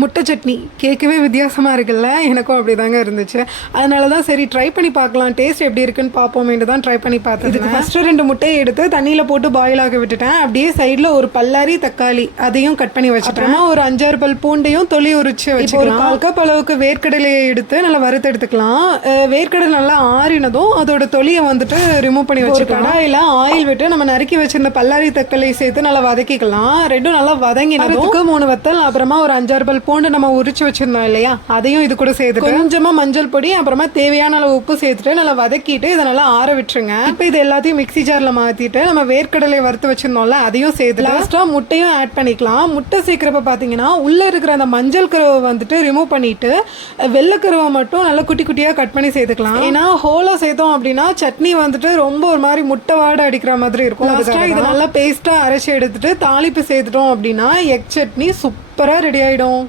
முட்டை சட்னி கேட்கவே வித்தியாசமாக இருக்குல்ல, எனக்கும் அப்படி தாங்க இருந்துச்சு. அதனால தான் சரி ட்ரை பண்ணி பார்க்கலாம், டேஸ்ட் எப்படி இருக்குன்னு பார்ப்போமேட்டு தான் ட்ரை பண்ணி பார்த்தேன். இதுக்கு ஃபஸ்ட்டு 2 முட்டையை எடுத்து தண்ணியில் போட்டு பாயில் ஆக விட்டுட்டேன். அப்படியே சைடில் ஒரு பல்லாரி தக்காளி அதையும் கட் பண்ணி வச்சுட்டேன். ஒரு 5-6 பல் பூண்டையும் தொலி உரிச்சு வச்சு ஒரு 1/4 கப் அளவுக்கு வேர்க்கடலையை எடுத்து நல்லா வறுத்து எடுத்துக்கலாம். வேர்க்கடலை நல்லா ஆறினதும் அதோட தொலியை வந்துட்டு ரிமூவ் பண்ணி வச்சுக்கலாம். கடாயில் ஆயில் விட்டு நம்ம நறுக்கி வச்சிருந்த பல்லாரி தக்காளி சேர்த்து நல்லா வதக்கிக்கலாம். ரெண்டும் நல்லா வதங்கினதுக்கு 3 வத்தல், அப்புறமா ஒரு 5-6 பல் பூண்டு நம்ம உரிச்சு வச்சிருந்தோம் இல்லையா, அதையும் இது கூட சேர்த்துட்டு கொஞ்சமா மஞ்சள் பொடி, அப்புறமா தேவையான அளவு உப்பு சேர்த்துட்டு நல்லா வதக்கிட்டு இதை நல்லா ஆற விட்டுருங்க. இப்போ இது எல்லாத்தையும் மிக்ஸி ஜார்ல மாத்திட்டு நம்ம வேர்க்கடலை வறுத்து வச்சிருந்தோம்ல அதையும் சேர்த்து லாஸ்டா முட்டையும் ஆட் பண்ணிக்கலாம். முட்டை சேர்க்கிறப்ப பாத்தீங்கன்னா உள்ள இருக்கிற அந்த மஞ்சள் கருவை வந்துட்டு ரிமூவ் பண்ணிட்டு வெள்ளைக்கருவை மட்டும் நல்லா குட்டி குட்டியா கட் பண்ணி சேர்த்துக்கலாம். ஏன்னா ஹோலா சேர்த்தோம் அப்படின்னா சட்னி வந்துட்டு ரொம்ப ஒரு மாதிரி முட்டை வாடை அடிக்கிற மாதிரி இருக்கும். இது நல்லா பேஸ்டா அரைச்சி எடுத்துட்டு தாளிப்பு சேர்த்துட்டோம் அப்படின்னா எக் சட்னி சூப்பரா ரெடி ஆயிடும்.